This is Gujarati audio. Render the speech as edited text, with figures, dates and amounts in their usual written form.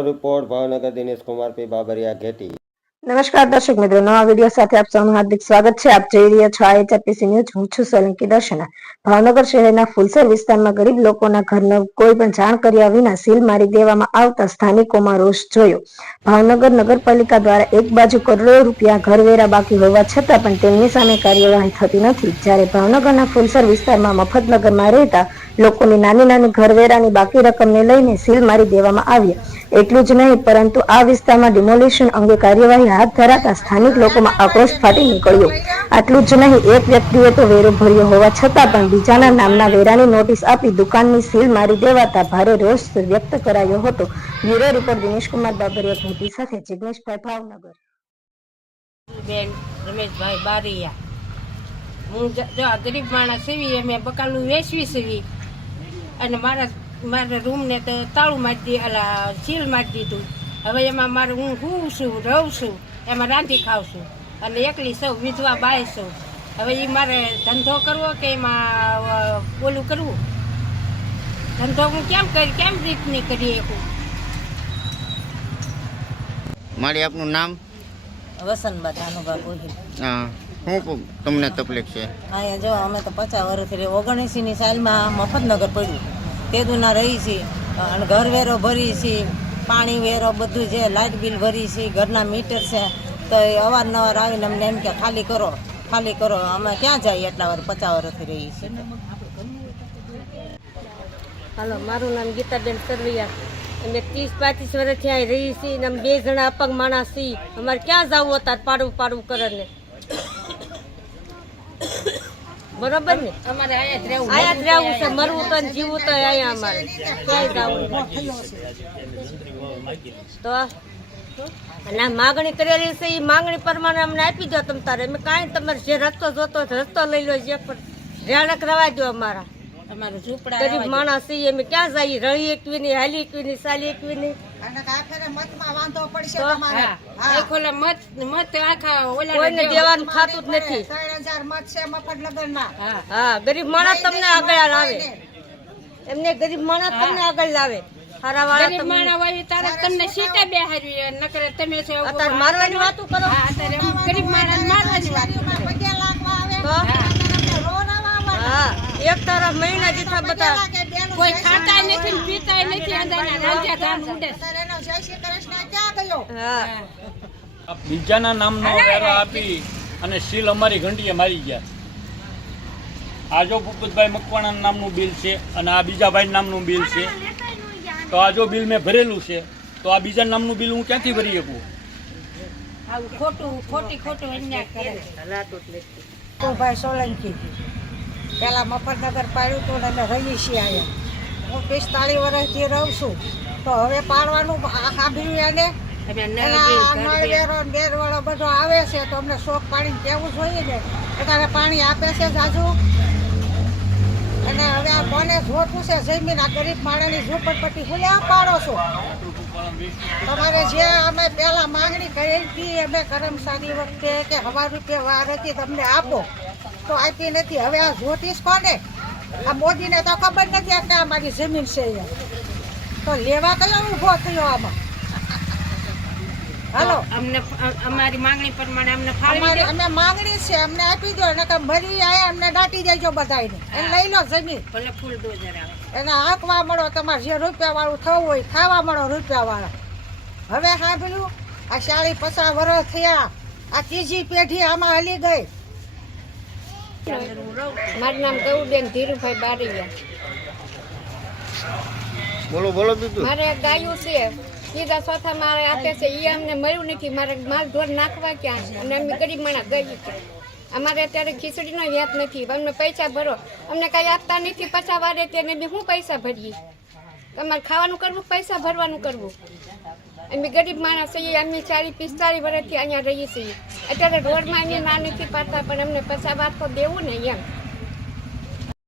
Bureau report Bhavnagar Dinesh Kumar P Babariya घेटी। नमस्कार दर्शक मित्रों, नवा वीडियो સાથે આપ સૌનું હાર્દિક સ્વાગત છે। આપ જોઈ રહ્યા છો IHRPC ન્યૂઝ। હું છું સોલંકી દર્શના। ભાવનગર શહેરના ફુલસર વિસ્તારમાં ગરીબ લોકોના ઘરને કોઈ પણ જાણ કર્યા વિના સીલ મારી દેવામાં આવતા સ્થાનિકોમાં રોષ જોયો। ભાવનગર નગરપાલિકા દ્વારા એક બાજુ કરોડો રૂપિયા ઘરવેરા બાકી હોવા છતાં પણ તેમની સામે કાર્યવાહી થતી નથી, જ્યારે ભાવનગરના ફુલસર વિસ્તારમાં મફતનગરમાં રહેતા લોકોની નાની નાની ઘરવેરાની બાકી રકમને લઈને સીલ મારી દેવામાં આવ્યા। એટલું જ નહીં, પરંતુ આ વિસ્તારમાં ડિમોલિશન અંગે કાર્યવાહી હાથ ધરાતા સ્થાનિક લોકોમાં આક્રોશ ફાટી નીકળ્યો। આટલું જ નહીં, એક વ્યક્તિએ તો વેરો ભર્યો હોવા છતાં પણ બીજાના નામના વેરાની નોટિસ આપી દુકાનની સીલ મારી દેવાતા ભારે રોષ વ્યક્ત કરાયો હતો। બ્યુરો રિપોર્ટ દિનેશ કુમાર બાબરિયા ઘેટી સાથે જિગ્નેશભાઈ ભાવનગર। બેન રમેશભાઈ બારિયા, હું ગરીબ માણસ સીવી, અમે બકાલું વેચવી સીવી અને મારા રૂમને તો તાળું મારી સીલ મારી દીધું। હવે એમાં મારે હું છું, રહું છું, એમાં રાંધી ખાઉં છું અને એકલી સૌ વિધવા બાય છું। હવે એ મારે ધંધો કરવો કે એમાં ઓલું કરવું? ધંધો હું કેમ રીતની કરી શકું? મારી આપનું નામ? વસંતબા ધાનુભા ગોહિલ। હા, શું તમને તકલીફ છે? અહીંયા જો અમે તો 50 વર્ષથી 79ની સાલમાં મફતનગર પડ્યું, તેદુના રહી છીએ અને ઘર વેરો ભરી છીએ, પાણી વેરો બધું છે, લાઇટ બિલ ભરી છીએ, ઘરના મીટર છે, તો એ અવારનવાર આવીને અમને એમ કે ખાલી કરો ખાલી કરો। અમે ક્યાં જઈએ? એટલા વાર 50 વર્ષથી રહી છીએ। હાલો, મારું નામ ગીતાબેન સરવૈયા, અમે 30-35 વર્ષથી અહીં રહી છીએ અને અમે 2 જણા અપંગ માણસ છીએ। અમારે ક્યાં જવું અત્યારે પાડવું કરે ને? બરોબર ને, અમારે આયા જ રહેવું છે, મરવું તો જીવવું તો અહીંયા અમારે ક્યાંય જવું તો। અને માગણી કરેલી છે એ માગણી પ્રમાણે અમને આપી દો તમ તારે, અમે કાંઈ તમારે જે રસ્તો જોતો રસ્તો લઈ લો, જે પણ રેણક રવા દો। અમારા ગરીબ માણસ છીએ, અમે ક્યાં જઈએ? રળી એકવી નહીં, હાલી એકવી નહીં, સાલી એકવી નહીં, કોઈને દેવાનું થતું જ નથી। હા, ગરીબ માણસ તમને આગળ આવે, એમને ગરીબ માણસ તમને આગળ લાવે। તમને સીટે બેહારી નકરે તમે અત્યારે મારવાની વાતો કરો, ગરીબ માણસ મારવાની વાત તો હા, એક તરફ મહિના જેટલા બધા કોઈ ખાતા નથી ને પીતા નથી, અંદરના રાજા ધાન ઉડે। હા, બીજાના નામનો વેરો આપી અને સીલ અમારી ઘંટીએ મારી ગયા। આ જો ભૂપતભાઈ મકવાણા નામનું બિલ છે અને આ બીજા ભાઈ નામનું બિલ છે, તો આ જો બિલ મેં ભરેલું છે તો આ બીજા નામનું બિલ હું ક્યાંથી ભરી શકું? ખોટું અન્યાય કરે। ભાઈ સોલંકી પેલા મફતનગર પાડ્યું હતું અને રહી છીએ અહીંયા। હું 45 વર્ષથી રહું છું, તો હવે પાડવાનું સાંભળ્યું એને નળવેરો બેરવાળો બધો આવે છે, તો અમને શોખ પાણી કેવું જોઈએ ને, અત્યારે પાણી આપે છે જાજુ। અને હવે આ કોને જોતું છે જમીન? આ ગરીબ માણસની ઝૂંપડપટ્ટી હું લેવા પાડો છો? તમારે જે અમે પહેલા માંગણી કરી હતી, અમે કર્મચારી વખતે કે 1000 રૂપિયા વાર હતી તમને આપો, તો આપી નથી। હવે આ જ્યોતિષ કોને? આ મોદીને તો ખબર નથી કે અમારી જમીન છે, તો લેવા કયો ઊભો થયો આમાં? હાલો, અમને અમારી માંગણી પ્રમાણે અમને ફાળી અમે માંગણી છે, અમને આપી દો, ને મરી આયા અમને દાટી દેજો બધાને, એને લઈ લો જમીન, ભલે ફૂલ ડોઝર આવે, એને હાંકવા મળો, તમારે જે રૂપિયા વાળું થવું હોય ખાવા મળો રૂપિયા વાળા। હવે સાંભળ્યું, આ 40-50 વર્ષ થયા, આ ત્રીજી પેઢી આમાં હલી ગઈ। મારું નામ ગૌબેન ધીરુભાઈ બારિયા। બોલો બીજું। મારે ગાયું છે, સીધા ચોથા મારે આપે છે, એ અમને મળ્યું નથી। મારે માલ ઢોર નાખવા ક્યાં છે? અને અમે ગરીબ માણસ ગઈ છે, અમારે અત્યારે ખીચડીનો વ્યાજ નથી, અમને પૈસા ભરો, અમને કાંઈ આપતા નથી 50 વારે, તેને બી શું પૈસા ભરીએ? તમારે ખાવાનું કરવું, પૈસા ભરવાનું કરવું? અમે ગરીબ માણસ છીએ, અમે 40-45 વર્ષથી અહીંયા રહીએ છીએ। અત્યારે રોડમાં અમે ના નથી પાડતા, પણ અમને 50 વાર તો દેવું ને એમ।